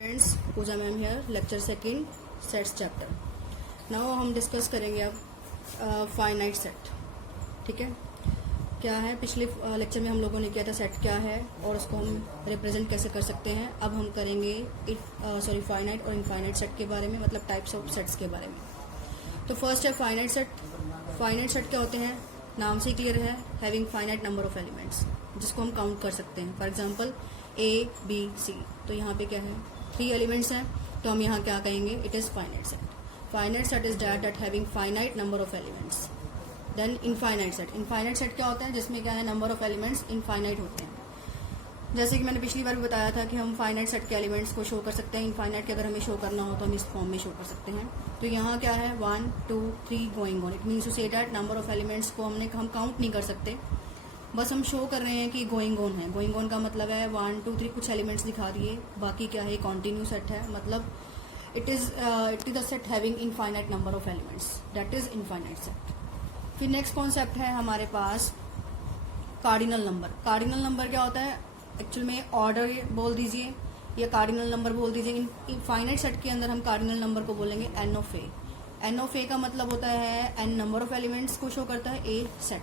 Friends, Pooja ma'am here, lecture second, sets chapter. Now हम discuss करेंगे अब फाइनाइट सेट। ठीक है, क्या है, पिछले लेक्चर में हम लोगों ने किया था सेट क्या है और उसको हम रिप्रेजेंट कैसे कर सकते हैं। अब हम करेंगे फाइनाइट और इनफाइनाइट सेट के बारे में, मतलब टाइप्स ऑफ सेट्स के बारे में। तो फर्स्ट है फाइनाइट सेट। फाइनाइट सेट क्या होते हैं, नाम से क्लियर है, having finite number of elements, जिसको हम काउंट कर सकते हैं। For example A, B, C, तो यहाँ पे क्या है, 3 एलिमेंट्स हैं, तो हम यहाँ क्या कहेंगे, it is finite set. Finite set is that having finite number of elements. Then infinite set. Infinite set क्या होता है, जिसमें क्या है, नंबर ऑफ एलिमेंट्स इनफाइनाइट होते हैं। जैसे कि मैंने पिछली बार भी बताया था कि हम फाइनाइट सेट के एलिमेंट्स को शो कर सकते हैं। इनफाइनाइट के अगर हमें शो करना हो तो हम इस फॉर्म में शो कर सकते हैं। तो यहाँ क्या है, 1 2 3 going on. It means to say that number of elements को हम काउंट नहीं कर सकते, बस हम शो कर रहे हैं कि गोइंग ऑन है। गोइंग ऑन का मतलब है 1 2 3 कुछ एलिमेंट्स दिखा दिए, बाकी क्या है, कॉन्टिन्यू सेट है। मतलब it is the set having infinite number of elements, that is infinite set. फिर नेक्स्ट कॉन्सेप्ट है हमारे पास कार्डिनल नंबर। कार्डिनल नंबर क्या होता है, एक्चुअल में ऑर्डर बोल दीजिए या कार्डिनल नंबर बोल दीजिए। इनफाइनाइट सेट के अंदर हम कार्डिनल नंबर को बोलेंगे n of a. N of a का मतलब होता है एन नंबर ऑफ एलिमेंट्स को शो करता है ए सेट।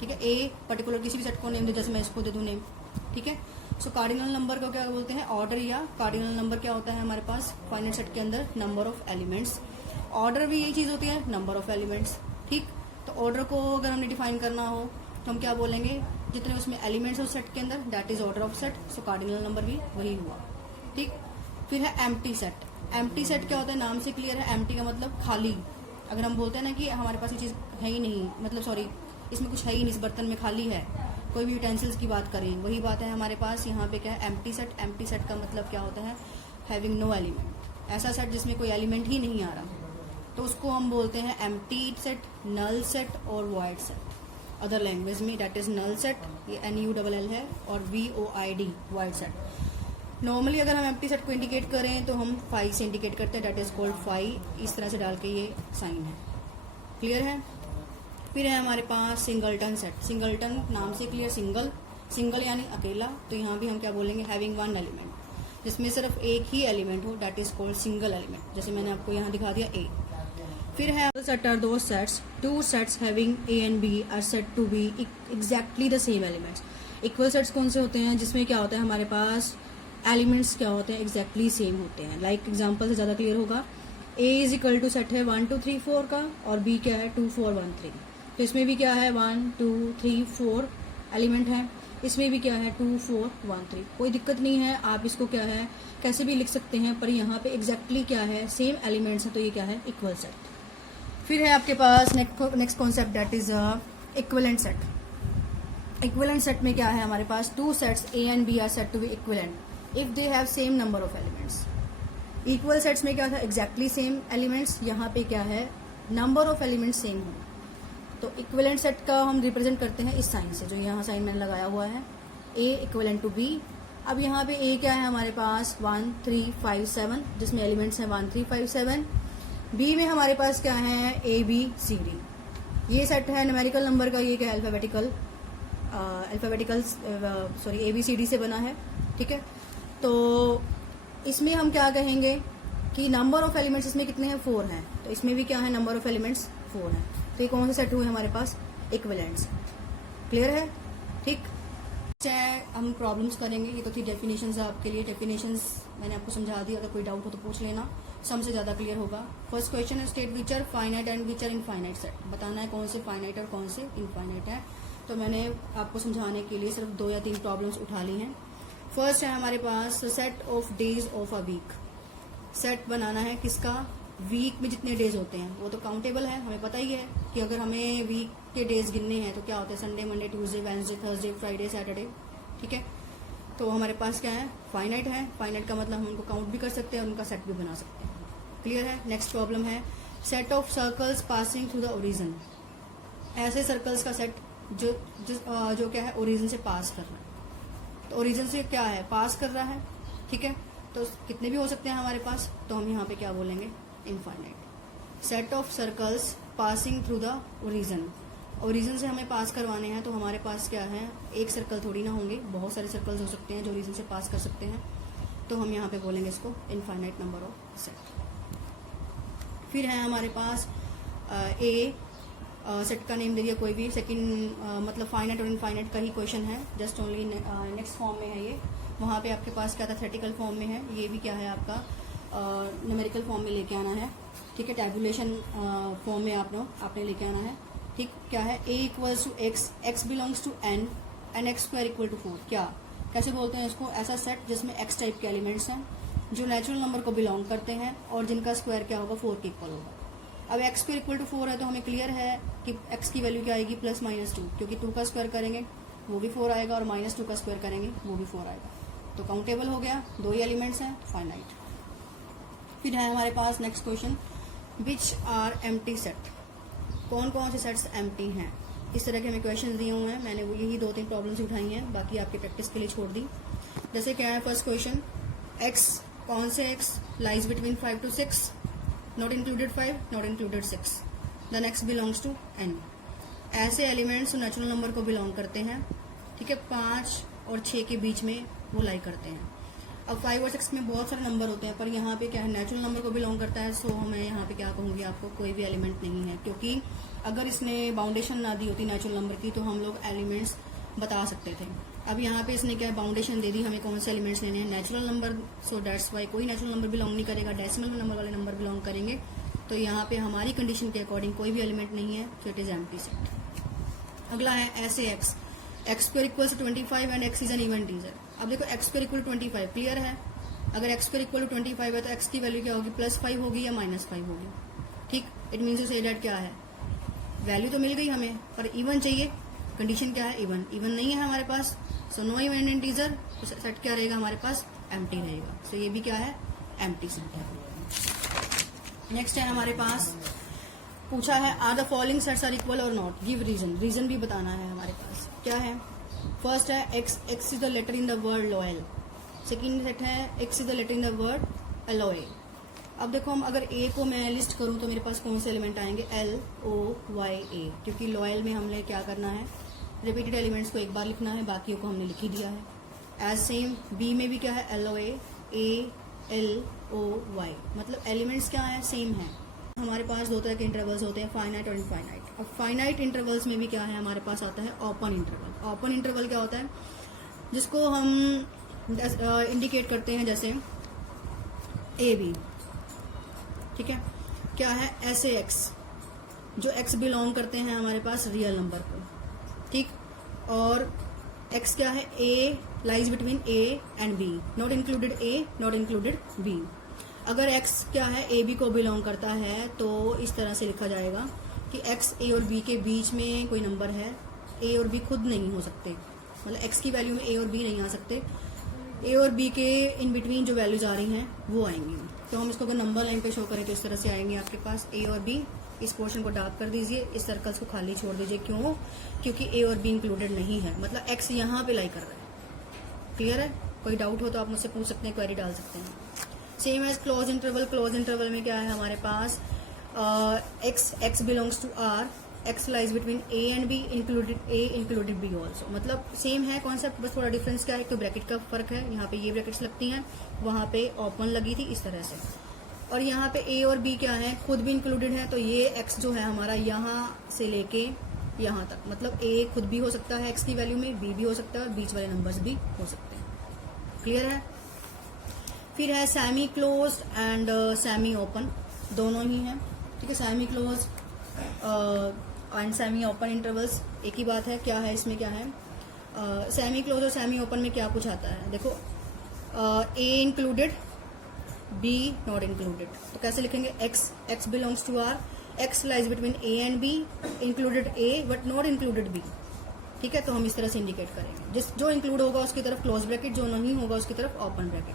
ठीक है, ए पर्टिकुलर किसी भी सेट को नेम दे, जैसे मैं इसको दे दूं नेम। ठीक है, सो कार्डिनल नंबर को क्या बोलते हैं, ऑर्डर। या कार्डिनल नंबर क्या होता है हमारे पास फाइनाइट सेट के अंदर, नंबर ऑफ एलिमेंट्स। ऑर्डर भी यही चीज होती है, नंबर ऑफ एलिमेंट्स। ठीक, तो ऑर्डर को अगर हमने डिफाइन करना हो तो हम क्या बोलेंगे, जितने उसमें एलिमेंट्स उस सेट के अंदर, that is order of set. So cardinal number भी वही हुआ। ठीक, फिर है एम्प्टी सेट। एम्प्टी सेट क्या होता है, नाम से क्लियर है, एम्प्टी का मतलब खाली। अगर हम बोलते हैं ना कि हमारे पास ये चीज है ही नहीं, मतलब सॉरी, इसमें कुछ है ही नहीं, इस बर्तन में खाली है, कोई भी यूटेंसिल्स की बात करें, वही बात है हमारे पास यहाँ पे क्या है, एम्प्टी सेट। एम्प्टी सेट का मतलब क्या होता है, हैविंग नो एलिमेंट। ऐसा सेट जिसमें कोई एलिमेंट ही नहीं आ रहा, तो उसको हम बोलते हैं एम्प्टी सेट, नल सेट और वॉइड सेट। अदर लैंग्वेज में दैट इज नल सेट, ये NULL है, और VOID वॉइड सेट। नॉर्मली अगर हम एम्प्टी सेट को इंडिकेट करें तो हम 5 से इंडिकेट करते हैं, दैट इज कॉल्ड 5। इस तरह से डाल के ये साइन है। क्लियर है। फिर है हमारे पास सिंगलटन सेट। सिंगलटन नाम से क्लियर, सिंगल, सिंगल यानी अकेला। तो यहाँ भी हम क्या बोलेंगे, हैविंग 1 एलिमेंट, जिसमें सिर्फ एक ही एलिमेंट हो, that is called single element. जैसे मैंने आपको यहाँ दिखा दिया ए। फिर है सेट आर दो sets, 2 sets having A and B are set to be exactly the same elements. Equal sets कौन से होते हैं, जिसमें क्या होता है हमारे पास एलिमेंट्स क्या होते हैं, एग्जैक्टली सेम होते हैं। लाइक एग्जांपल से ज्यादा क्लियर होगा, A is equal to set है 1 2 3 4 का, और B क्या है 2 4 1 3। तो इसमें भी क्या है 1 2 3 4 एलिमेंट है, इसमें भी क्या है 2 4 1 3। कोई दिक्कत नहीं है, आप इसको क्या है कैसे भी लिख सकते हैं, पर यहाँ पे एग्जैक्टली क्या है, सेम एलिमेंट्स है, तो ये क्या है, इक्वल सेट। फिर है आपके पास next concept, that is equivalent set. Equivalent set में क्या है हमारे पास, 2 sets A and B are set to be equivalent if they have same number of elements. Equal sets में क्या था, एग्जैक्टली सेम एलिमेंट्स, यहाँ पे क्या है, नंबर ऑफ एलिमेंट्स सेम हो। तो इक्विवेलेंट सेट का हम रिप्रेजेंट करते हैं इस साइन से, जो यहाँ साइन मैंने लगाया हुआ है, A इक्विवेलेंट टू B। अब यहाँ पे A क्या है हमारे पास 1 3 5 7, जिसमें एलिमेंट्स हैं 1 3 5 7। B में हमारे पास क्या है, ABCD। ये सेट है न्यूमेरिकल नंबर का, ये क्या अल्फाबेटिकल सॉरी ABCD से बना है। ठीक है, तो इसमें हम क्या कहेंगे कि नंबर ऑफ एलिमेंट्स इसमें कितने हैं, 4 हैं। तो इसमें भी क्या है, नंबर ऑफ एलिमेंट्स 4 हैं। तो ये कौन से सेट हुए हमारे पास, इक्विवेलेंट्स। क्लियर है। ठीक, हम प्रॉब्लम्स करेंगे। ये तो थी डेफिनेशंस आपके लिए। डेफिनेशंस मैंने आपको समझा दी, अगर कोई डाउट हो तो पूछ लेना, सम से ज्यादा क्लियर होगा। फर्स्ट क्वेश्चन है, state which are finite and which are infinite set. बताना है कौन से फाइनाइट और कौन से इनफाइनाइट है। तो मैंने आपको समझाने के लिए सिर्फ 2 या 3 प्रॉब्लम्स उठा ली हैं। फर्स्ट है हमारे पास set of days of a week. Set बनाना है किसका, वीक में जितने डेज होते हैं वो तो काउंटेबल है, हमें पता ही है कि अगर हमें वीक के डेज गिनने हैं तो क्या होते हैं, Sunday Monday Tuesday Wednesday Thursday Friday Saturday. ठीक है, तो हमारे पास क्या है, फाइनाइट है। फाइनाइट का मतलब हम उनको काउंट भी कर सकते हैं और उनका सेट भी बना सकते हैं। क्लियर है। नेक्स्ट प्रॉब्लम है, set of circles passing through the origin. ऐसे सर्कल्स का सेट जो क्या है, ओरिजिन से पास कर रहा है। तो ओरिजिन से क्या है, पास कर रहा है। ठीक है, तो कितने भी हो सकते हैं हमारे पास, तो हम यहाँ पे क्या बोलेंगे, infinite. Set of circles passing through the origin. Origin से हमें पास करवाने हैं, तो हमारे पास क्या है, एक सर्कल थोड़ी ना होंगे, बहुत सारे सर्कल्स हो सकते हैं जो ओरिजिन से पास कर सकते हैं। तो हम यहाँ पे बोलेंगे इसको इनफाइनाइट नंबर ऑफ सेट। फिर है हमारे पास ए, सेट का नेम दे दिया कोई भी, सेकंड मतलब फाइनाइट और इनफाइनाइट का ही क्वेश्चन है, जस्ट ओनली नेक्स्ट फॉर्म में है ये। वहाँ पे आपके पास क्या था, थ्योरेटिकल फॉर्म में है, ये भी क्या है आपका न्यूमेरिकल फॉर्म में लेके आना है, ठीक है, टैबुलेशन फॉर्म में आपने लेके आना है, ठीक। क्या है, a equals to x, x belongs to n, n x square equal to 4। क्या, कैसे बोलते हैं इसको, ऐसा सेट जिसमें एक्स टाइप के एलिमेंट्स हैं जो नेचुरल नंबर को बिलोंग करते हैं और जिनका स्क्वायर क्या होगा, 4 के इक्वल होगा। अब एक्स स्क्वायर इक्वल टू 4 है तो हमें क्लियर है कि एक्स की वैल्यू क्या आएगी, प्लस माइनस 2, क्योंकि 2 का स्क्वायर करेंगे वो भी 4 आएगा और माइनस 2 का स्क्वायर करेंगे वो भी 4 आएगा, तो काउंटेबल हो गया, 2 ही एलिमेंट्स हैं, फाइनाइट। फिर है हमारे पास next question, which are empty set, कौन कौन से सेट्स एम्प्टी हैं। इस तरह के हमें क्वेश्चन दिए हुए हैं, मैंने वो यही 2-3 प्रॉब्लम्स उठाई हैं, बाकी आपकी प्रैक्टिस के लिए छोड़ दी। जैसे क्या है फर्स्ट क्वेश्चन, एक्स, कौन से x lies between 5 to 6, not included 5, not included 6, then x belongs to N. ऐसे एलिमेंट्स नेचुरल नंबर को बिलोंग करते हैं, ठीक है, 5 और 6 के बीच में वो लाई करते हैं। अब 5 और 6 में बहुत सारे नंबर होते हैं, पर यहाँ पे क्या है, नेचुरल नंबर को बिलोंग करता है, सो मैं यहाँ पे क्या कहूँगी आपको, कोई भी एलिमेंट नहीं है, क्योंकि अगर इसने बाउंडेशन ना दी होती नेचुरल नंबर की तो हम लोग एलिमेंट्स बता सकते थे। अब यहाँ पे इसने क्या बाउंडेशन दे दी, हमें कौन से एलिमेंट्स लेने हैं, natural number, so that's why कोई नेचुरल नंबर बिलोंग नहीं करेगा, डेसिमल नंबर वाले नंबर बिलोंग करेंगे, तो यहाँ पे हमारी कंडीशन के अकॉर्डिंग कोई भी एलिमेंट नहीं है, so it is empty set. अगला है ऐसे x, x square equal to 25 and x is an even integer. अब देखो x square equal to 25 clear है, अगर एक्स स्क्वायर इक्वल टू 25 है तो एक्स की वैल्यू क्या होगी, +5 होगी या -5 होगी, ठीक। It means to say that क्या है, वैल्यू तो मिल गई हमें पर इवन चाहिए, कंडीशन क्या है, इवन। इवन नहीं है हमारे पास, सो नो इवन इंटीजर, तो सेट क्या रहेगा हमारे पास, एम्प्टी रहेगा, सो ये भी क्या है, एम्प्टी सेट है। नेक्स्ट है हमारे पास पूछा है, are the following sets are equal or not, give reason, reason भी बताना है हमारे पास। क्या है, फर्स्ट है x, x is the letter in the word loyal. Second set है x is the letter in the word alloy. अब देखो हम अगर ए को मैं लिस्ट करूं तो मेरे पास कौन से एलिमेंट आएंगे, LOYA, क्योंकि लॉयल में हमने क्या करना है, रिपीटेड एलिमेंट्स को एक बार लिखना है, बाकियों को हमने लिख ही दिया है। एज सेम बी में भी क्या है, LOA, ALOY, मतलब एलिमेंट्स क्या है, सेम है। हमारे पास 2 तरह के इंटरवल्स होते हैं, फाइनाइट और इनफाइनाइट। अब फाइनाइट इंटरवल्स में भी क्या है, हमारे पास आता है ओपन इंटरवल। ओपन इंटरवल क्या होता है, जिसको हम इंडिकेट करते हैं जैसे AB, ठीक है। क्या है, ऐसे एक्स जो एक्स बिलोंग करते हैं हमारे पास रियल नंबर को, ठीक, और एक्स क्या है, A lies between A and B, not included A, not included B। अगर एक्स क्या है, AB को बिलोंग करता है तो इस तरह से लिखा जाएगा कि एक्स A और B के बीच में कोई नंबर है, A और B खुद नहीं हो सकते, मतलब एक्स की वैल्यू में A और B नहीं आ सकते, A और B के इन बिटवीन जो वैल्यूज आ रही हैं वो आएंगी। तो हम इसको अगर नंबर लाइन पे शो करें तो इस तरह से आएंगे आपके पास A और B। इस पोर्शन को डार्क कर दीजिए, इस सर्कल्स को खाली छोड़ दीजिए, क्यों, क्योंकि A और B इंक्लूडेड नहीं है, मतलब एक्स यहाँ पे लाई कर रहा है। क्लियर है, कोई डाउट हो तो आप मुझसे पूछ सकते हैं, क्वेरी डाल सकते हैं। Same as close interval, close interval में क्या है हमारे पास, x belongs to R, x lies between A and B, included A included B also, मतलब सेम है कॉन्सेप्ट, बस थोड़ा डिफरेंस क्या है, तो ब्रैकेट का फर्क है, यहाँ पे ये ब्रैकेट्स लगती हैं, वहाँ पे ओपन लगी थी इस तरह से। और यहाँ पे A और B क्या है, खुद भी इंक्लूडेड है, तो ये x जो है हमारा यहाँ से लेके यहाँ तक, मतलब A खुद भी हो सकता है x की वैल्यू में, B भी हो सकता है और बीच वाले नंबर्स भी हो सकते हैं। क्लियर है। फिर है semi close and semi open, दोनों ही हैं, ठीक है। Semi close and semi open intervals एक ही बात है। क्या है इसमें, क्या है, सेमी क्लोज और सेमी ओपन में क्या कुछ आता है, देखो A included, B not included, तो कैसे लिखेंगे, x belongs to R, x lies between A and B, included A but not included B, ठीक है। तो हम इस तरह से इंडिकेट करेंगे, जो इंक्लूड होगा उसकी तरफ क्लोज ब्रैकेट, जो नहीं होगा उसकी तरफ ओपन ब्रैकेट।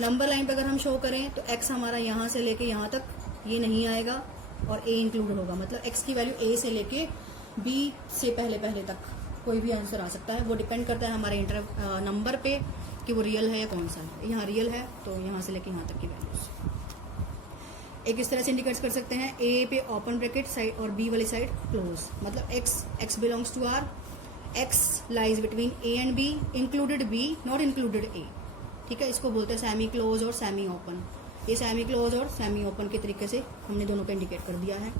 नंबर लाइन पे अगर हम शो करें तो x हमारा यहाँ से लेके यहाँ तक ये नहीं आएगा और A इंक्लूड होगा, मतलब x की वैल्यू A से लेके B से पहले तक कोई भी आंसर आ सकता है, वो डिपेंड करता है हमारे नंबर पे कि वो रियल है या कौन सा है। यहाँ रियल है तो यहाँ से लेके यहाँ तक की वैल्यूज एक इस तरह से इंडिकेट कर सकते हैं, A पे ओपन ब्रैकेट साइड और B वाली साइड क्लोज, मतलब x belongs to R, x lies between A and B, included B not included A, ठीक है, इसको बोलते हैं सेमी क्लोज और सेमी ओपन। ये सेमी क्लोज और सेमी ओपन के तरीके से हमने दोनों को इंडिकेट कर दिया है।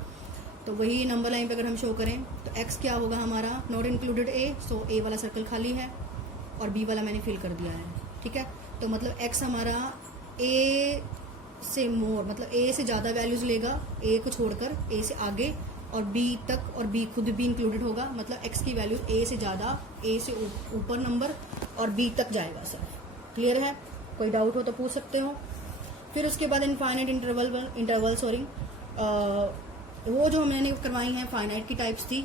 तो वही नंबर लाइन पे अगर हम शो करें तो एक्स क्या होगा हमारा, नॉट इंक्लूडेड ए, सो ए वाला सर्कल खाली है और बी वाला मैंने फिल कर दिया है। ठीक है, तो मतलब एक्स हमारा ए से मोर, मतलब ए से ज़्यादा वैल्यूज लेगा, ए को छोड़कर ए से आगे और बी तक, और बी खुद भी इंक्लूडेड होगा, मतलब एक्स की वैल्यू ए से ज़्यादा, ए से ऊपर नंबर और बी तक जाएगा सर। क्लियर है? कोई डाउट हो तो पूछ सकते हो। फिर उसके बाद इनफाइनाइट इंटरवल वो जो मैंने करवाई हैं फाइनाइट की टाइप्स थी,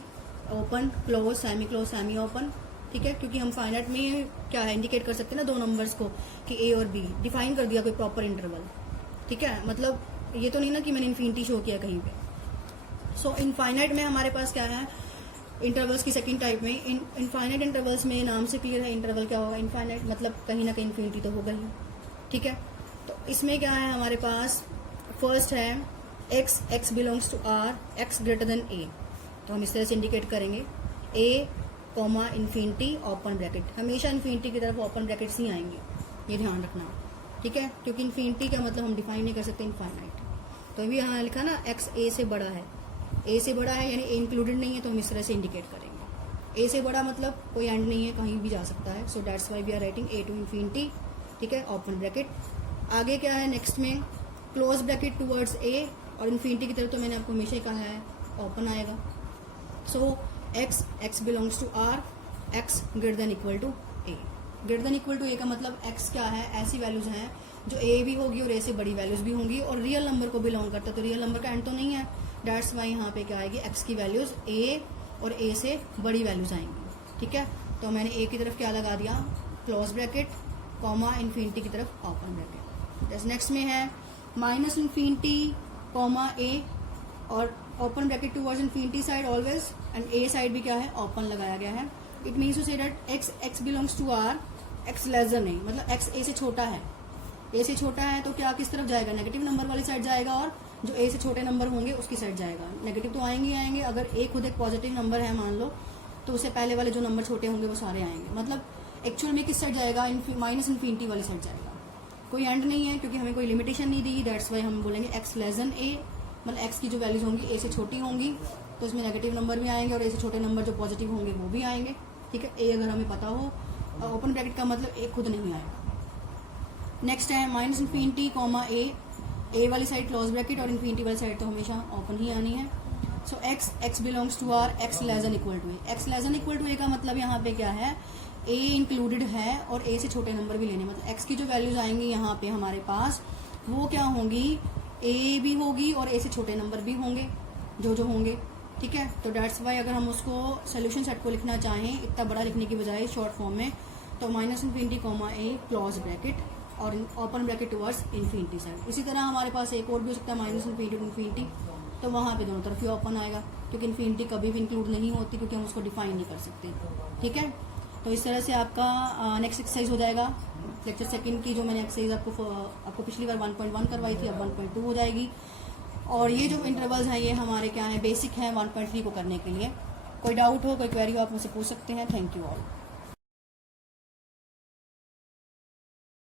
ओपन, क्लोज, सेमी ओपन। ठीक है, क्योंकि हम फाइनाइट में क्या है इंडिकेट कर सकते हैं ना दो नंबर्स को कि ए और बी, डिफाइन कर दिया कोई प्रॉपर इंटरवल। ठीक है, मतलब ये तो नहीं ना कि मैंने इन्फिनिटी शो किया कहीं पे। सो इनफाइनाइट में हमारे पास क्या है, इंटरवल्स की सेकंड टाइप में, इनफाइनाइट इंटरवल्स में नाम से क्लियर है इंटरवल क्या होगा, इनफाइनाइट मतलब कहीं ना कहीं इन्फिनिटी तो होगा ही। ठीक है, तो इसमें क्या है हमारे पास, फर्स्ट है x belongs to r, x greater than a। तो हम इस तरह से इंडिकेट करेंगे a, comma infinity, open bracket. हमेशा इन्फिनिटी की तरफ ओपन ब्रैकेट्स ही आएंगे, ये ध्यान रखना। ठीक है, क्योंकि इन्फिनिटी का मतलब हम डिफाइन नहीं कर सकते इनफाइनाइट। तो अभी यहाँ लिखा ना x a से बड़ा है, a से बड़ा है यानी a इंक्लूडेड नहीं है, तो हम इस तरह से इंडिकेट करेंगे। a से बड़ा मतलब कोई एंड नहीं है, कहीं भी जा सकता है। So that's why we are writing a to infinity. ठीक है, ओपन ब्रैकेट। आगे क्या है नेक्स्ट में, क्लोज ब्रैकेट टूवर्ड्स a, और इन्फिनिटी की तरफ तो मैंने आपको हमेशा ही कहा है ओपन आएगा। So x belongs to r, x greater than equal to a। Greater than equal to a का मतलब x क्या है, ऐसी वैल्यूज हैं जो a भी होगी और a से बड़ी वैल्यूज भी होंगी, और रियल नंबर को बिलोंग करता है, तो रियल नंबर का एंड तो नहीं है। डैट्स वाई यहाँ पे क्या आएगी, x की वैल्यूज a और a से बड़ी वैल्यूज आएंगी। ठीक है, तो मैंने a की तरफ क्या लगा दिया, क्लोज ब्रैकेट, कॉमा इन्फिनिटी की तरफ ओपन ब्रैकेट। नेक्स्ट में है माइनस इन्फिनिटी, कॉमा ए, और open bracket towards infinity side always, and a side भी क्या है ओपन लगाया गया है। It means to say that x belongs to r, x less than a, मतलब x a से छोटा है। a से छोटा है तो क्या किस तरफ जाएगा, नेगेटिव नंबर वाली साइड जाएगा, और जो a से छोटे नंबर होंगे उसकी साइड जाएगा। नेगेटिव तो आएंगे ही आएंगे, अगर a खुद एक पॉजिटिव नंबर है मान लो, तो उससे पहले वाले जो नंबर छोटे होंगे वो सारे आएंगे। मतलब एक्चुअल में किस साइड जाएगा, माइनस इन्फिनिटी वाली साइड जाएगा। कोई एंड नहीं है क्योंकि हमें कोई लिमिटेशन नहीं दी, दैट्स वाई हम बोलेंगे x लेस देन a, मतलब x की जो वैल्यूज होंगी a से छोटी होंगी, तो इसमें नेगेटिव नंबर भी आएंगे और a से छोटे नंबर जो पॉजिटिव होंगे वो भी आएंगे। ठीक है, a अगर हमें पता हो, और ओपन ब्रैकेट का मतलब a खुद नहीं आएगा। नेक्स्ट है माइनस इन्फिनिटी, कॉमा a वाली साइड क्लोज ब्रैकेट, और इन्फिनिटी वाली साइड तो हमेशा ओपन ही आनी है। So x belongs to r, x less than equal to a। x less than equal to a का मतलब यहाँ पे क्या है, a इंक्लूडेड है और a से छोटे नंबर भी लेने, मतलब x की जो वैल्यूज आएंगी यहाँ पे हमारे पास वो क्या होंगी, a भी होगी और a से छोटे नंबर भी होंगे जो होंगे। ठीक है, तो डेट्स वाई अगर हम उसको सोल्यूशन सेट को लिखना चाहें इतना बड़ा लिखने की बजाय शॉर्ट फॉर्म में, तो minus infinity, comma a, close bracket, और open bracket towards infinity side. इसी तरह हमारे पास एक और भी हो सकता है माइनस इन्फिनिटी टू इन्फिनिटी, तो वहाँ पे दोनों तरफ ही ओपन आएगा, क्योंकि इन्फिनिटी कभी भी इंक्लूड नहीं होती क्योंकि हम उसको डिफाइन नहीं कर सकते। ठीक है, तो इस तरह से आपका नेक्स्ट एक्सरसाइज हो जाएगा लेक्चर सेकंड की, जो मैंने एक्सरसाइज आपको पिछली बार 1.1 करवाई थी, अब 1.2 हो जाएगी। और ये जो इंटरवल्स हैं ये हमारे क्या है, बेसिक हैं 1.3 को करने के लिए। कोई डाउट हो, कोई क्वेरी हो, आप मुझसे पूछ सकते हैं। Thank you all.